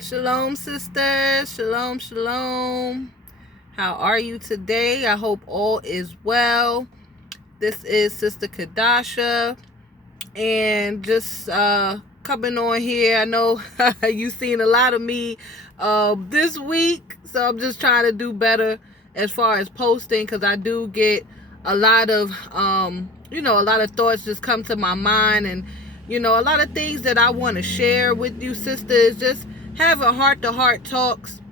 Shalom, sisters. Shalom, shalom. How are you today? I hope all is well. This is Sister Kadasha, and just coming on here. I know you've seen a lot of me this week, so I'm just trying to do better as far as posting because I do get a lot of a lot of thoughts just come to my mind, and a lot of things that I want to share with you, sisters. Just having heart-to-heart talks.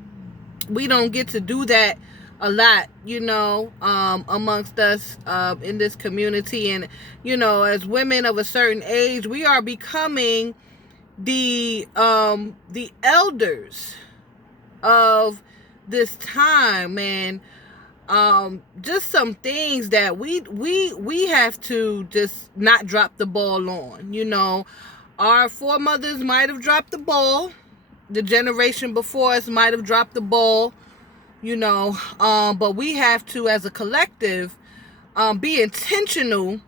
We don't get to do that a lot, amongst us in this community. And, as women of a certain age, we are becoming the elders of this time. And just some things that we have to just not drop the ball on. Our foremothers might have dropped the ball. The generation before us might have dropped the ball, but we have to, as a collective, be intentional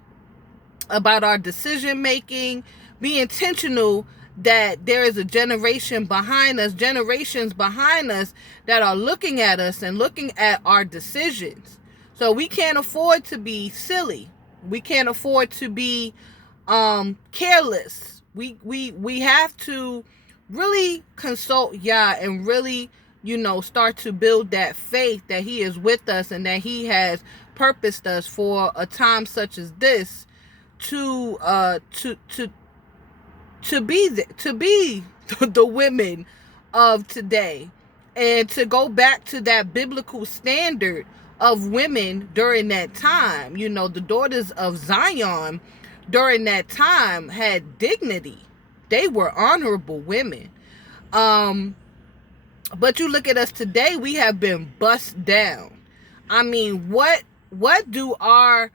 about our decision making, be intentional that there is a generations behind us that are looking at us and looking at our decisions. So we can't afford to be silly. We can't afford to be careless. We have to really consult Yah and really, start to build that faith that He is with us and that He has purposed us for a time such as this to be the women of today, and to go back to that biblical standard of women during that time. The daughters of Zion during that time had dignity. They were honorable women. But you look at us today, we have been bust down. I mean, what do our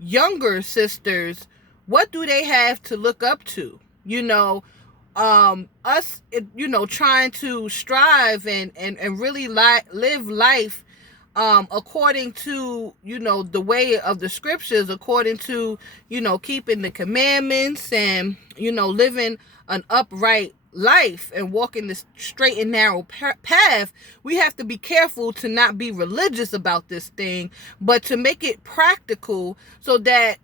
younger sisters, what do they have to look up to? Us, trying to strive and really live life according to, the way of the scriptures, according to, keeping the commandments and, living an upright life and walking this straight and narrow path. We have to be careful to not be religious about this thing, but to make it practical so that,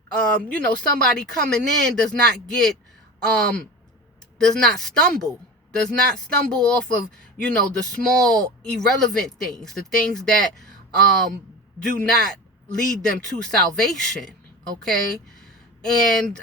somebody coming in does not stumble off of, the small irrelevant things, the things that do not lead them to salvation. Okay. And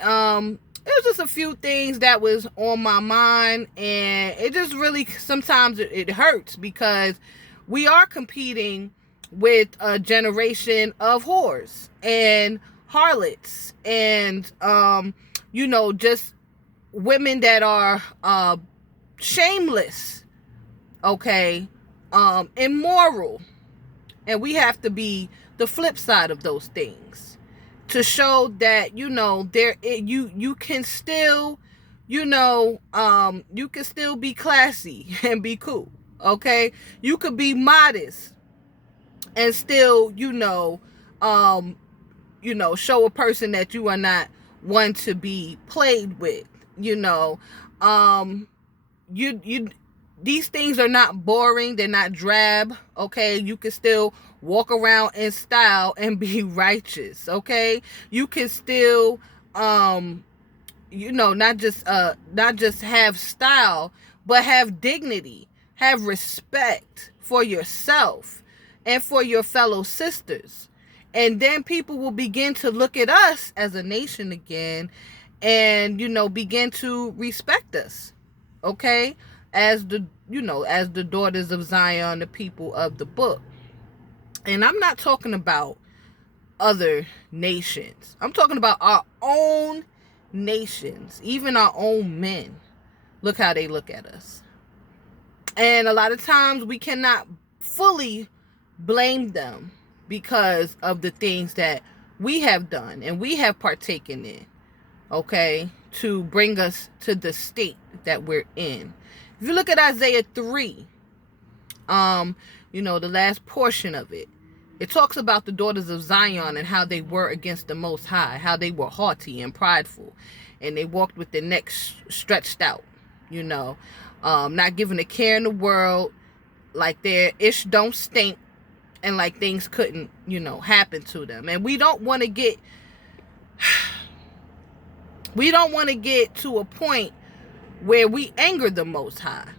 it was just a few things that was on my mind, and it just really, sometimes it hurts because we are competing with a generation of whores and harlots and just women that are shameless, okay, immoral. And we have to be the flip side of those things to show that, you can still, you can still be classy and be cool. Okay. You could be modest and still, show a person that you are not one to be played with. You these things are not boring, they're not drab. Okay, you can still walk around in style and be righteous. Okay, you can still not just have style, but have dignity, have respect for yourself and for your fellow sisters. And then people will begin to look at us as a nation again and, begin to respect us. Okay? As the daughters of Zion, the people of the book. And I'm not talking about other nations. I'm talking about our own nations, even our own men. Look how they look at us. And a lot of times we cannot fully blame them because of the things that we have done and we have partaken in, okay, to bring us to the state that we're in. If you look at Isaiah 3, the last portion of it, it talks about the daughters of Zion and how they were against the Most High, how they were haughty and prideful, and they walked with their necks stretched out, not giving a care in the world, like their ish don't stink, and like things couldn't, happen to them. And we don't want to get to a point where we anger the Most High.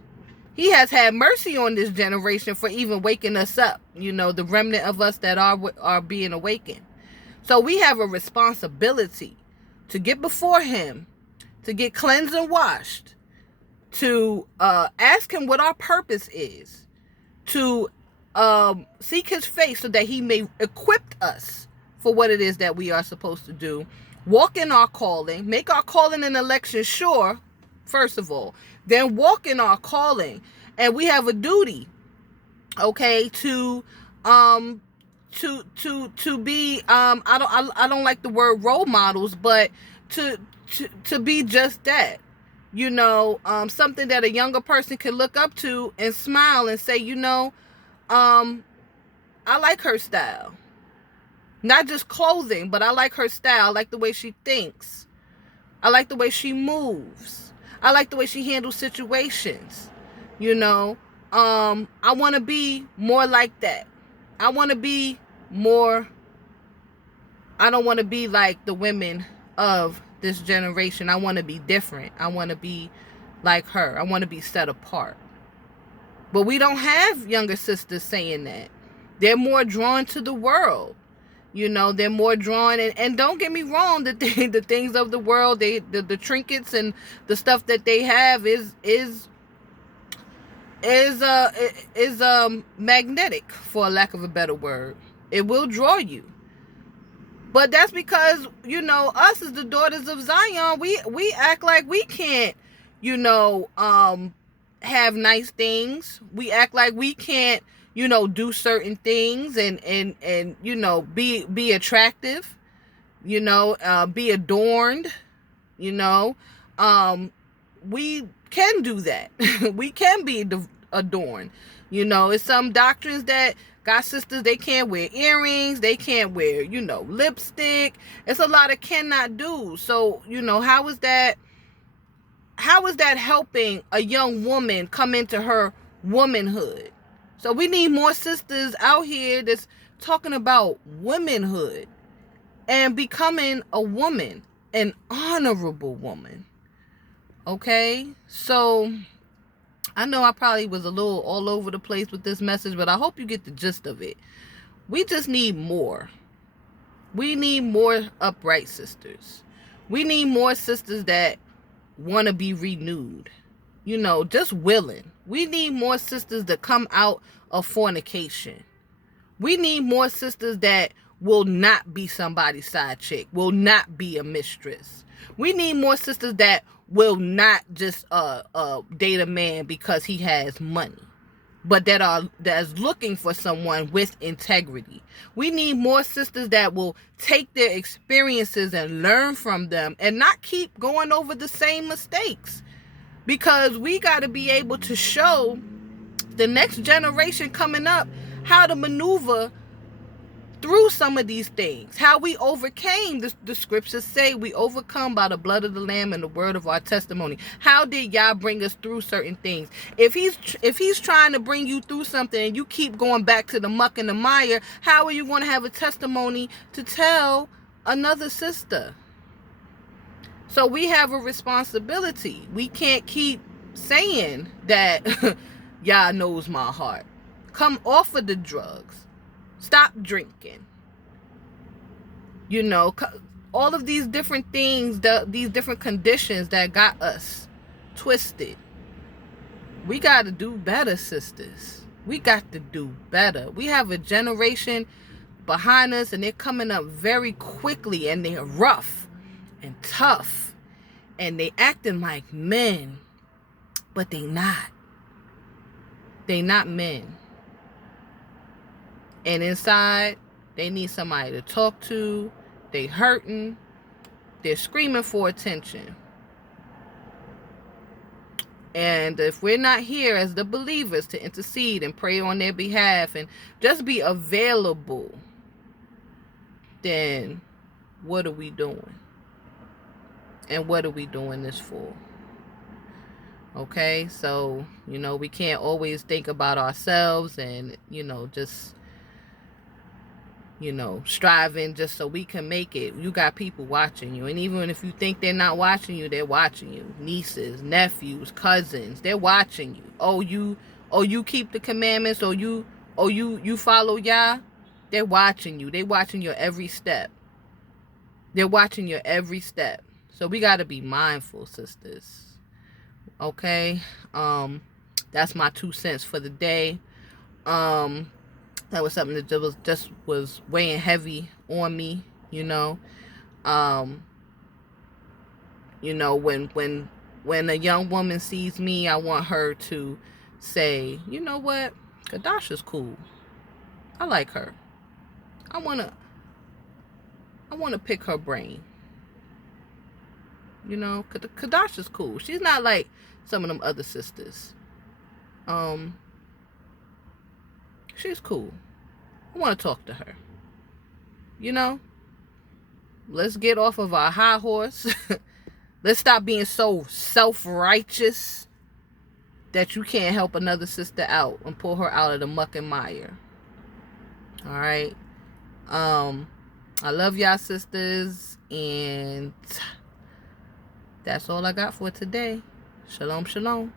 He has had mercy on this generation for even waking us up, the remnant of us that are being awakened. So we have a responsibility to get before him, to get cleansed and washed, to ask him what our purpose is, to seek his face so that he may equip us for what it is that we are supposed to do, walk in our calling, make our calling and election sure, first of all, then walk in our calling. And we have a duty, okay, to be I don't like the word role models, but to be just that, something that a younger person can look up to and smile and say, I like her style. Not just clothing, but I like her style. I like the way she thinks. I like the way she moves. I like the way she handles situations. I want to be more like that. I want to be more. I don't want to be like the women of this generation. I want to be different. I want to be like her. I want to be set apart. But we don't have younger sisters saying that. They're more drawn to the world. They're more drawn, and don't get me wrong, the things of the world, the trinkets and the stuff that they have is magnetic, for a lack of a better word. It will draw you. But that's because, us as the daughters of Zion, we act like we can't, have nice things. We act like we can't, do certain things and be attractive, be adorned, we can do that. We can be adorned. It's some doctrines that got sisters, they can't wear earrings, they can't wear, lipstick. It's a lot of cannot do. So, how is that helping a young woman come into her womanhood? So we need more sisters out here that's talking about womanhood and becoming a woman, an honorable woman. Okay? So I know I probably was a little all over the place with this message, but I hope you get the gist of it. We just need more. We need more upright sisters. We need more sisters that want to be renewed. Just willing. We need more sisters that come out of fornication. We need more sisters that will not be somebody's side chick, will not be a mistress. We need more sisters that will not just date a man because he has money, but that's looking for someone with integrity. We need more sisters that will take their experiences and learn from them and not keep going over the same mistakes. Because we got to be able to show the next generation coming up how to maneuver through some of these things, how we overcame. The scriptures say we overcome by the blood of the Lamb and the word of our testimony. How did Yah bring us through certain things? If he's trying to bring you through something and you keep going back to the muck and the mire, how are you going to have a testimony to tell another sister? So we have a responsibility. We can't keep saying that Yah knows my heart. Come off of the drugs. Stop drinking. All of these different things, these different conditions that got us twisted. We got to do better, sisters. We got to do better. We have a generation behind us, and they're coming up very quickly, and they're rough and tough, and they acting like men, but they not. They not men. And inside, they need somebody to talk to. They hurting. They're screaming for attention. And if we're not here as the believers to intercede and pray on their behalf and just be available, then what are we doing? And what are we doing this for? Okay, so we can't always think about ourselves and just striving just so we can make it. You got people watching you, and even if you think they're not watching you, they're watching you. Nieces, nephews, cousins, they're watching you. You keep the commandments, or you follow Yah. They're watching you. They're watching your every step. They're watching your every step. So we got to be mindful, sisters. Okay, that's my 2 cents for the day. That was something that was weighing heavy on me. Um, when a young woman sees me, I want her to say, you know what, Kadasha's cool. I like her. I wanna pick her brain. Kadasha's cool. She's not like some of them other sisters. She's cool. I want to talk to her. Let's get off of our high horse. Let's stop being so self-righteous that you can't help another sister out and pull her out of the muck and mire. All right. I love y'all, sisters, and that's all I got for today. Shalom, shalom.